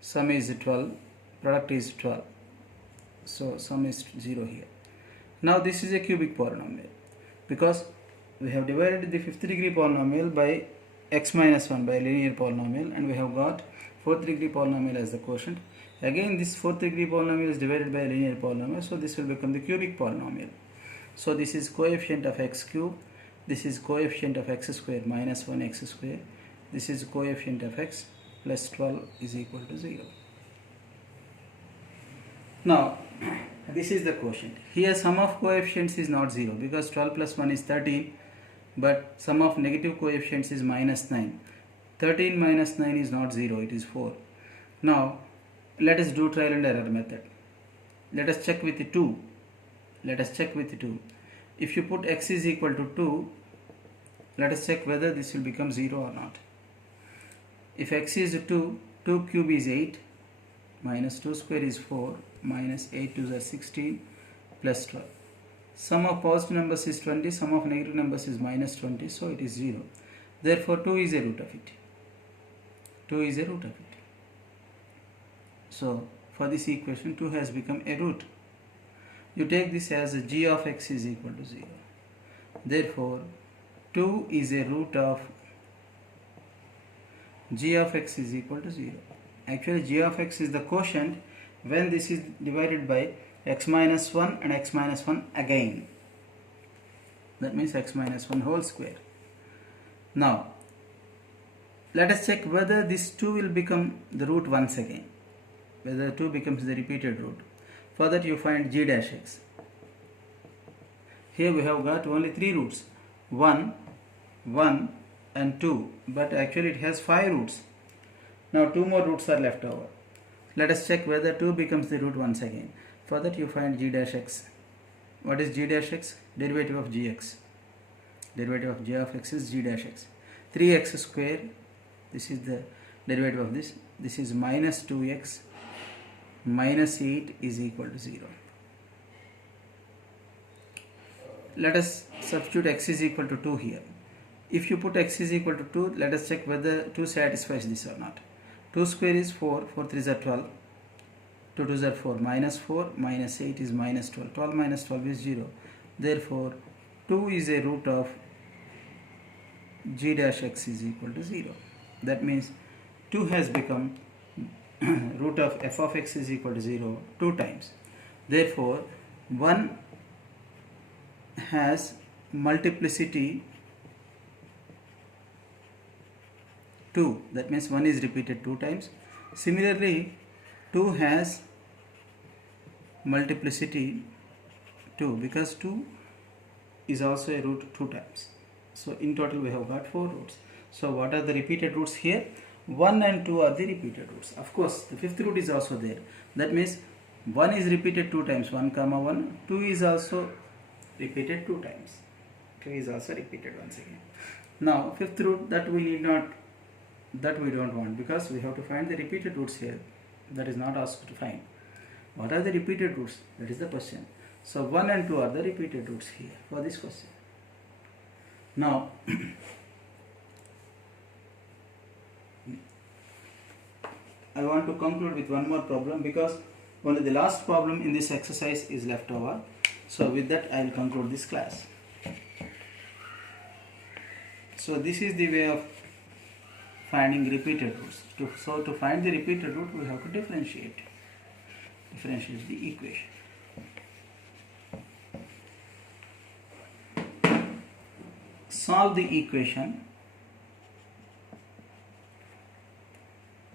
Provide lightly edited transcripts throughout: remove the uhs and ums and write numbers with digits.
sum is 12, product is 12, so sum is 0 here. Now this is a cubic polynomial because we have divided the fifth degree polynomial by x minus 1 by linear polynomial, and we have got fourth degree polynomial as the quotient. Again this fourth degree polynomial is divided by a linear polynomial, so this will become the cubic polynomial. So this is coefficient of x cube, this is coefficient of x square minus 1x square, this is coefficient of x plus 12 is equal to 0. Now this is the quotient. Here sum of coefficients is not 0 because 12 plus 1 is 13, but sum of negative coefficients is minus 9. 13 minus 9 is not 0, it is 4. Now let us do trial and error method. Let us check with the 2. Let us check with the 2. If you put x is equal to 2, let us check whether this will become 0 or not. If x is 2, 2 cube is 8, minus 2 square is 4, minus 8 2 is 16, plus 12. Sum of positive numbers is 20, sum of negative numbers is minus 20, so it is 0. Therefore 2 is a root of it. 2 is a root of it. So for this equation 2 has become a root. You take this as a g of x is equal to 0. Therefore 2 is a root of g of x is equal to 0. Actually g of x is the quotient when this is divided by x minus 1 and x minus 1 again. That means x minus 1 whole square. Now let us check whether this 2 will become the root once again. Whether 2 becomes the repeated root. For that you find g dash x. Here we have got only 3 roots. 1, 1 and 2. But actually it has 5 roots. Now 2 more roots are left over. Let us check whether 2 becomes the root once again. For that you find g dash x. What is g dash x? Derivative of gx. Derivative of g of x is g dash x. 3x square. This is the derivative of this. This is minus 2x minus 8 is equal to 0. Let us substitute x is equal to 2 here. If you put x is equal to 2, let us check whether 2 satisfies this or not. 2 square is 4, 4 3s are 12, 2 2s are 4, minus 4, minus 8 is minus 12, 12 minus 12 is 0. Therefore 2 is a root of g dash x is equal to 0. That means 2 has become root of f of x is equal to 0 2 times. Therefore 1 has multiplicity 2. That means 1 is repeated 2 times. Similarly 2 has multiplicity 2 because 2 is also a root 2 times. So in total we have got 4 roots. So what are the repeated roots here? 1 and 2 are the repeated roots. Of course the fifth root is also there. That means 1 is repeated 2 times, 1 comma 1. 2 is also repeated 2 times. 2 is also repeated once again. Now fifth root that we need not, that we don't want because we have to find the repeated roots here. That is not asked to find. What are the repeated roots? That is the question. So 1 and 2 are the repeated roots here for this question. Now I want to conclude with one more problem because only the last problem in this exercise is left over. So with that I will conclude this class. So this is the way of finding repeated roots. So to find the repeated root we have to differentiate. Differentiate the equation. Solve the equation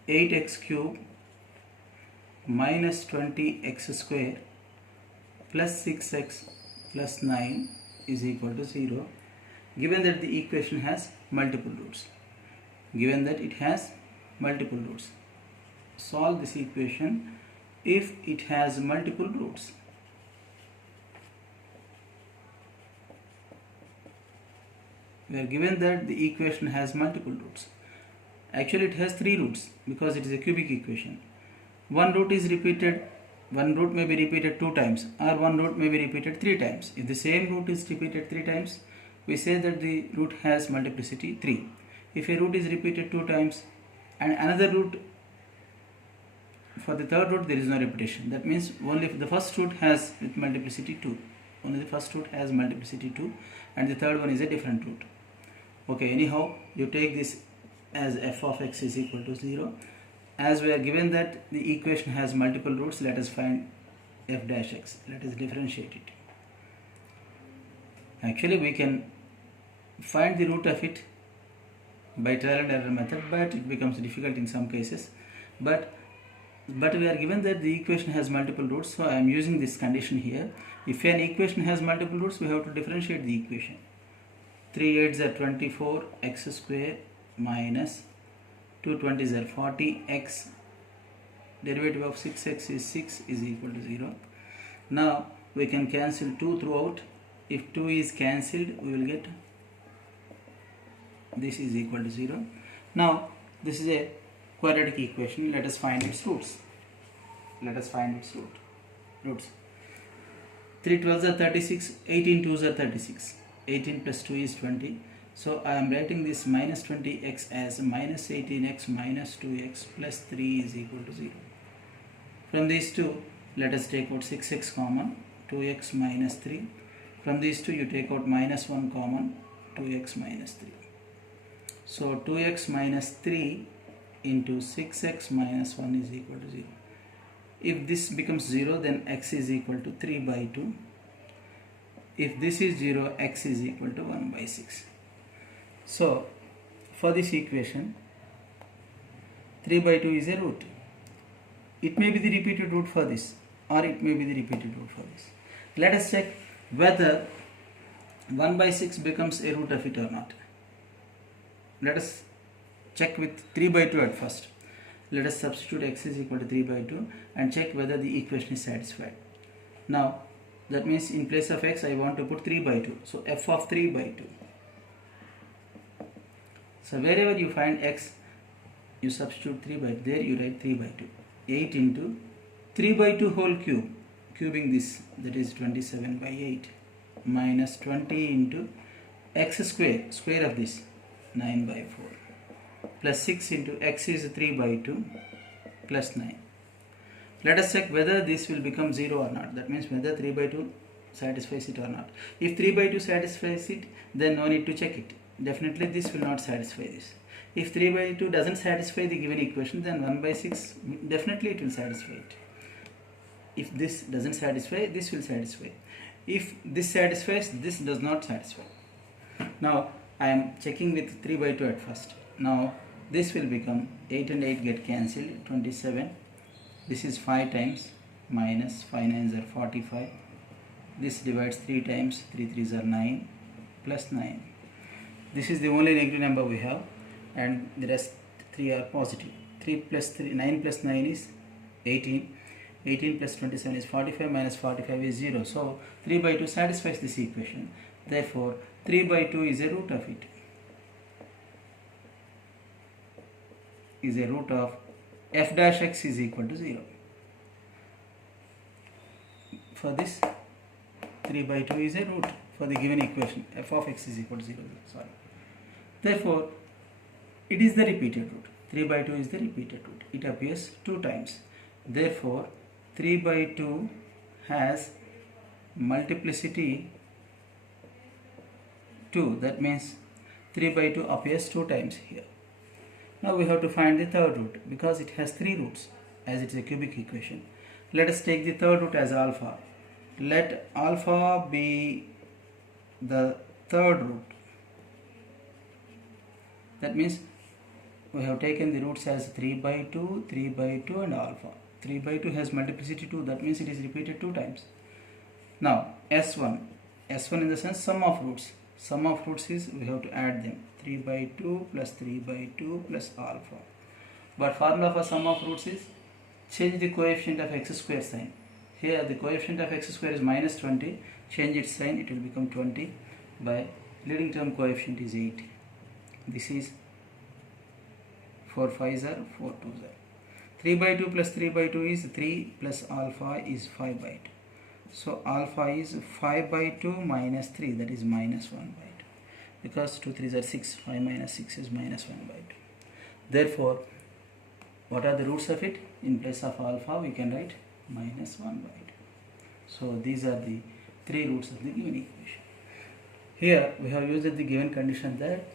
8x cube minus 20x square plus 6x plus 9 is equal to 0, given that the equation has multiple roots. Given that it has multiple roots. Solve this equation if it has multiple roots. We are given that the equation has multiple roots. Actually it has 3 roots because it is a cubic equation. One root is repeated, one root may be repeated 2 times or one root may be repeated 3 times. If the same root is repeated 3 times, we say that the root has multiplicity 3. If a root is repeated 2 times and another root for the third root there is no repetition. That means only the first root has with multiplicity 2. Only the first root has multiplicity 2 and the third one is a different root. Okay, anyhow you take this as f of x is equal to 0. As we are given that the equation has multiple roots, let us find f dash x. Let us differentiate it. Actually we can find the root of it by trial and error method, but it becomes difficult in some cases. But we are given that the equation has multiple roots, so I am using this condition here. If an equation has multiple roots, we have to differentiate the equation. 3 8s are 24 x square minus 2 20s are 40 x, derivative of 6x is 6 is equal to 0. Now we can cancel 2 throughout. If 2 is cancelled, we will get this is equal to 0. Now this is a quadratic equation. Let us find its roots. Let us find its roots. 3 12s are 36, 18 2s are 36. 18 plus 2 is 20. So I am writing this minus 20x as minus 18x minus 2x plus 3 is equal to 0. From these two, let us take out 6x common, 2x minus 3. From these two you take out minus 1 common, 2x minus 3. So 2x minus 3 into 6x minus 1 is equal to 0. If this becomes 0, then x is equal to 3 by 2. If this is 0, x is equal to 1 by 6. So for this equation, 3 by 2 is a root. It may be the repeated root for this, or it may be the repeated root for this. Let us check whether 1 by 6 becomes a root of it or not. Let us check with 3 by 2 at first. Let us substitute x is equal to 3 by 2 and check whether the equation is satisfied. Now that means in place of x I want to put 3 by 2. So f of 3 by 2. So wherever you find x, you substitute 3 by 2. There you write 3 by 2. 8 into 3 by 2 whole cube. Cubing this, that is 27 by 8. Minus 20 into x square. Square of this, 9 by 4. Plus 6 into x is 3 by 2. Plus 9. Let us check whether this will become 0 or not. That means whether 3 by 2 satisfies it or not. If 3 by 2 satisfies it, then no need to check it. Definitely this will not satisfy this. If 3 by 2 doesn't satisfy the given equation, then 1 by 6 definitely it will satisfy it. If this doesn't satisfy, this will satisfy. If this satisfies, this does not satisfy. Now I am checking with 3 by 2 at first. Now this will become 8 and 8 get cancelled, 27. This is 5 times minus 5 9s are 45. This divides 3 times, 3 3s are 9 plus 9. This is the only negative number we have, and the rest 3 are positive. 3 plus 3, 9 plus 9 is 18. 18 plus 27 is 45 minus 45 is 0. So 3 by 2 satisfies this equation. Therefore 3 by 2 is a root of it. Is a root of f dash x is equal to 0. For this 3 by 2 is a root for the given equation. F of x is equal to 0. Sorry. Therefore it is the repeated root. 3 by 2 is the repeated root. It appears 2 times. Therefore 3 by 2 has multiplicity 2. That means 3 by 2 appears 2 times here. Now we have to find the third root because it has 3 roots as it is a cubic equation. Let us take the third root as alpha. Let alpha be the third root. That means we have taken the roots as 3 by 2, 3 by 2 and alpha. 3 by 2 has multiplicity 2, that means it is repeated 2 times. Now S1 in the sense sum of roots. Sum of roots is we have to add them. 3 by 2 plus 3 by 2 plus alpha. But formula for sum of roots is change the coefficient of x square sign. Here the coefficient of x square is minus 20. Change its sign, it will become 20 by leading term coefficient is 8. This is 4 5s are 4 2s are. 3 by 2 plus 3 by 2 is 3 plus alpha is 5 by 2. So alpha is 5 by 2 minus 3, that is minus 1 by 2. Because 2 3s are 6, 5 minus 6 is minus 1 by 2. Therefore What are the roots of it? In place of alpha we can write minus 1 by 2. So these are the 3 roots of the given equation. Here we have used the given condition that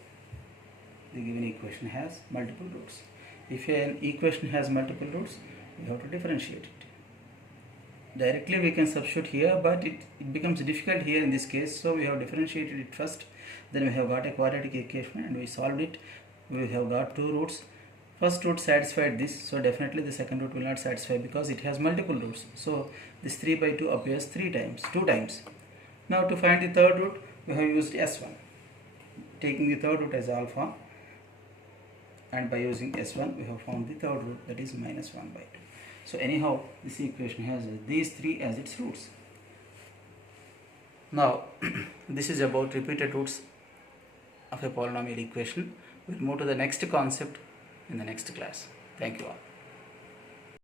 the given equation has multiple roots. If an equation has multiple roots, we have to differentiate it. Directly we can substitute here, but it becomes difficult here in this case, so we have differentiated it first. Then we have got a quadratic equation and we solved it. We have got 2 roots. First root satisfied this, so definitely the second root will not satisfy because it has multiple roots. So this 3 by 2 appears 2 times. Now to find the third root, we have used S1. Taking the third root as alpha, and by using S1 we have found the third root, that is minus 1 by 2. So anyhow this equation has these 3 as its roots. Now this is about repeated roots of a polynomial equation. We will move to the next concept in the next class. Thank you all.